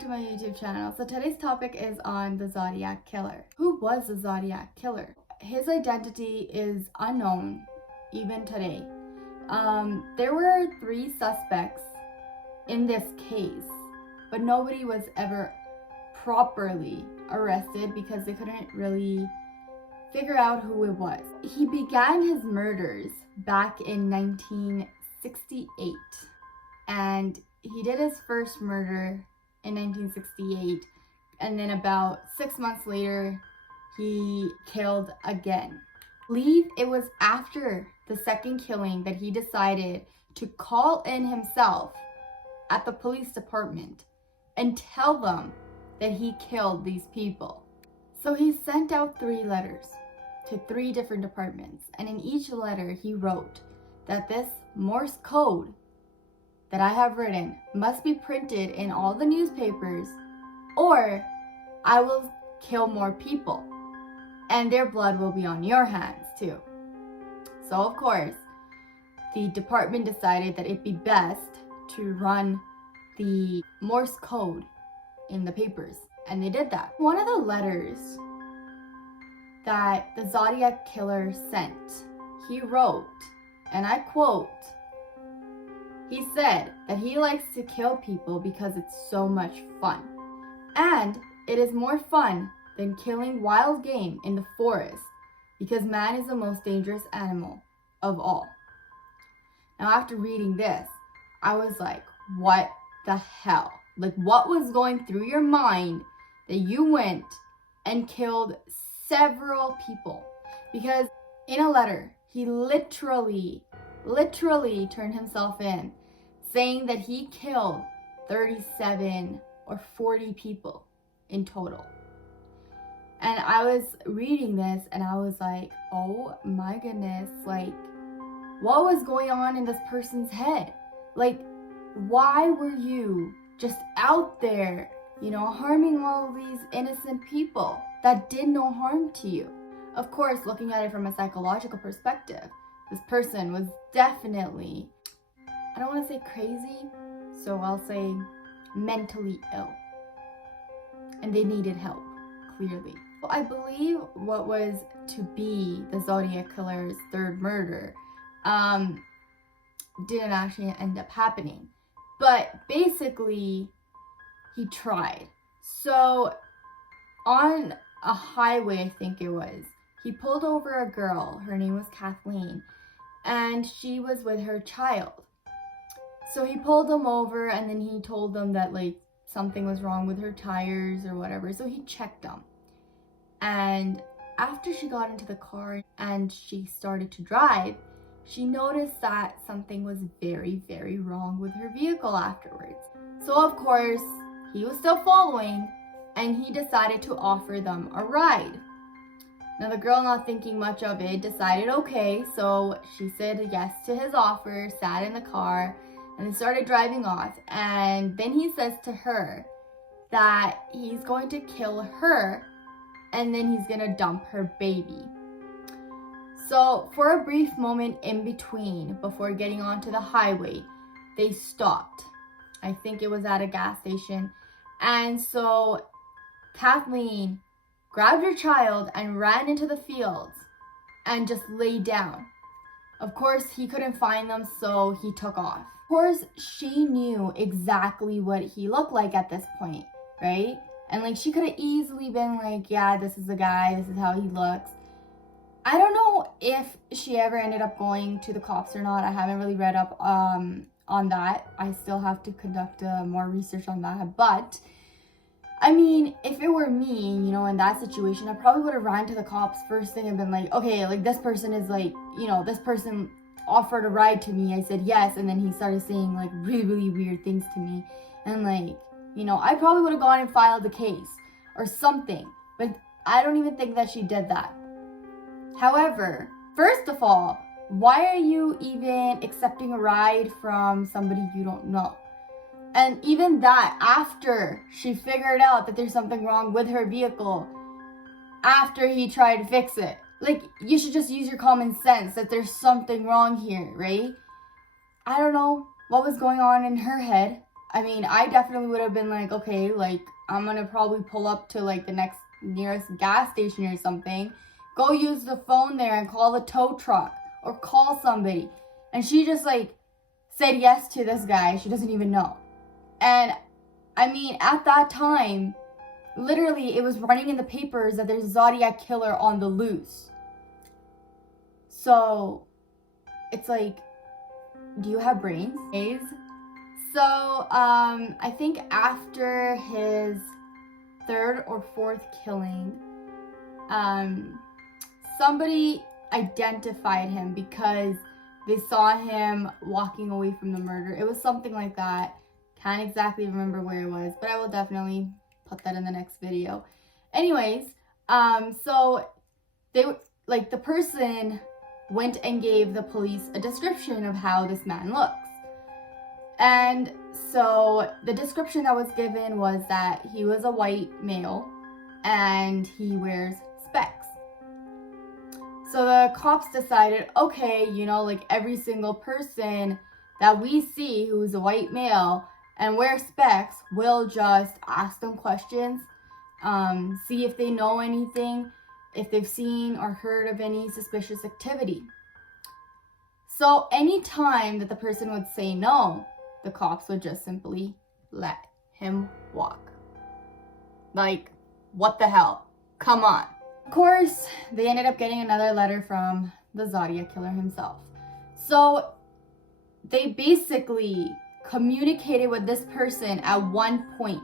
back to my YouTube channel. So today's topic is on the Zodiac Killer. Who was the Zodiac Killer? His identity is unknown even today. There were 3 suspects in this case, but nobody was ever properly arrested because they couldn't really figure out who it was. He began his murders back in 1968, and he did his first murder in 1968, and then about 6 months later he killed again. I believe it was after the second killing that he decided to call in himself at the police department and tell them that he killed these people. So he sent out 3 letters to 3 different departments, and in each letter he wrote that this Morse code that I have written must be printed in all the newspapers, or I will kill more people and their blood will be on your hands too. So of course the department decided that it'd be best to run the Morse code in the papers, and they did that. One of the letters that the Zodiac Killer sent, he wrote, and I quote, he said that he likes to kill people because it's so much fun, and it is more fun than killing wild game in the forest because man is the most dangerous animal of all. Now after reading this, I was like, what the hell? Like, what was going through your mind that you went and killed several people? Because in a letter, he literally turned himself in, saying that he killed 37 or 40 people in total. And I was reading this and I was like, oh my goodness, like, what was going on in this person's head? Like, why were you just out there, harming all of these innocent people that did no harm to you? Of course, looking at it from a psychological perspective, this person was definitely, I don't want to say crazy, so I'll say mentally ill. And they needed help, clearly. Well, I believe what was to be the Zodiac Killer's 3rd murder didn't actually end up happening. But basically, he tried. So on a highway, I think it was, he pulled over a girl. Her name was Kathleen, and she was with her child. So he pulled them over, and then he told them that like something was wrong with her tires or whatever. So he checked them. And after she got into the car and she started to drive, she noticed that something was very, very wrong with her vehicle afterwards. So of course, he was still following, and he decided to offer them a ride. Now the girl, not thinking much of it, decided okay, so she said yes to his offer, sat in the car, and they started driving off. And then he says to her that he's going to kill her, and then he's gonna dump her baby. So for a brief moment in between, before getting onto the highway, they stopped. I think it was at a gas station. And so Kathleen grabbed her child and ran into the fields and just laid down. Of course, he couldn't find them, so he took off. Of course, she knew exactly what he looked like at this point, right? And like, she could have easily been like, yeah, this is the guy, this is how he looks. I don't know if she ever ended up going to the cops or not. I haven't really read up on that. I still have to conduct more research on that. But, I mean, if it were me, in that situation, I probably would have ran to the cops first thing and been like, okay, like, this person is like, this person offered a ride to me. I said yes, and then he started saying like really, really weird things to me. And like, I probably would have gone and filed the case or something. But I don't even think that she did that. However, first of all, why are you even accepting a ride from somebody you don't know? And even that, after she figured out that there's something wrong with her vehicle, after he tried to fix it. Like, you should just use your common sense that there's something wrong here, right? I don't know what was going on in her head, I mean, I definitely would have been like, okay, like, I'm gonna probably pull up to like the next nearest gas station or something, go use the phone there and call the tow truck or call somebody. And she just like said yes to this guy she doesn't even know. And I mean, at that time, literally it was running in the papers that there's a Zodiac Killer on the loose. So it's like, do you have brains? So I think after his third or fourth killing, somebody identified him because they saw him walking away from the murder. It was something like that. Can't exactly remember where it was, but I will definitely put that in the next video. Anyways, so they like the person went and gave the police a description of how this man looks. And so the description that was given was that he was a white male and he wears specs. So the cops decided, okay, you know, like every single person that we see who's a white male and wears specs, we'll just ask them questions, see if they know anything, if they've seen or heard of any suspicious activity. So anytime that the person would say no, the cops would just simply let him walk. Like, what the hell? Come on. Of course, they ended up getting another letter from the Zodiac Killer himself. So they basically communicated with this person at one point,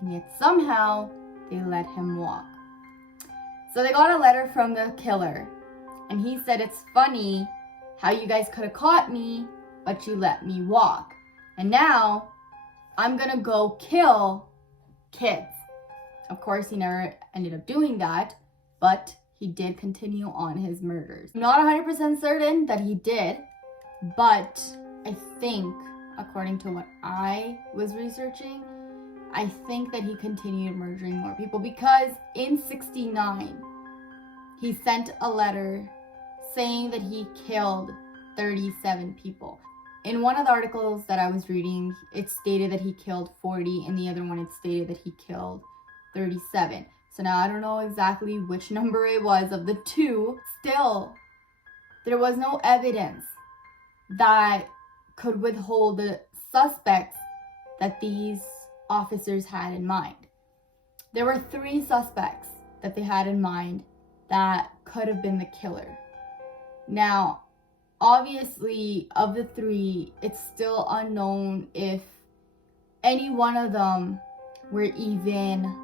and yet somehow they let him walk. So they got a letter from the killer, and he said, it's funny how you guys could have caught me, but you let me walk. And now I'm gonna go kill kids. Of course, he never ended up doing that, but he did continue on his murders. I'm not 100% certain that he did, but I think, according to what I was researching, I think that he continued murdering more people because in '69, he sent a letter saying that he killed 37 people. In one of the articles that I was reading, it stated that he killed 40, and the other one it stated that he killed 37. So now I don't know exactly which number it was of the two. Still, there was no evidence that could withhold the suspects that these officers had in mind. There were 3 suspects that they had in mind that could have been the killer. Now, obviously, of the 3, it's still unknown if any one of them were even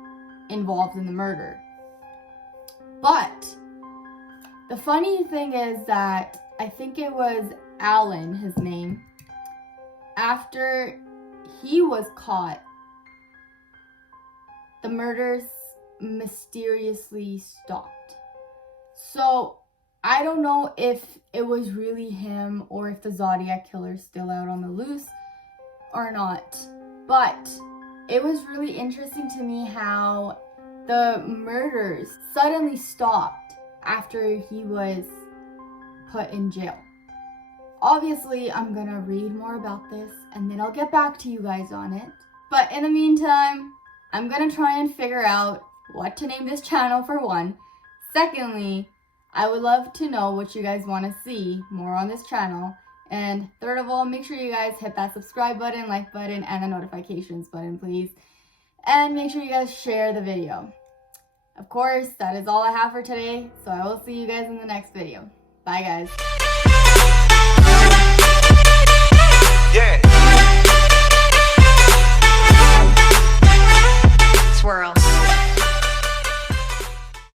involved in the murder. But the funny thing is that I think it was Alan, his name, after he was caught, the murders mysteriously stopped. So I don't know if it was really him or if the Zodiac Killer's still out on the loose or not. But it was really interesting to me how the murders suddenly stopped after he was put in jail. Obviously, I'm gonna read more about this and then I'll get back to you guys on it. But in the meantime, I'm gonna try and figure out what to name this channel for one. Secondly, I would love to know what you guys want to see more on this channel. And third of all, make sure you guys hit that subscribe button, like button, and the notifications button, please. And make sure you guys share the video. Of course, that is all I have for today, so I will see you guys in the next video. Bye, guys.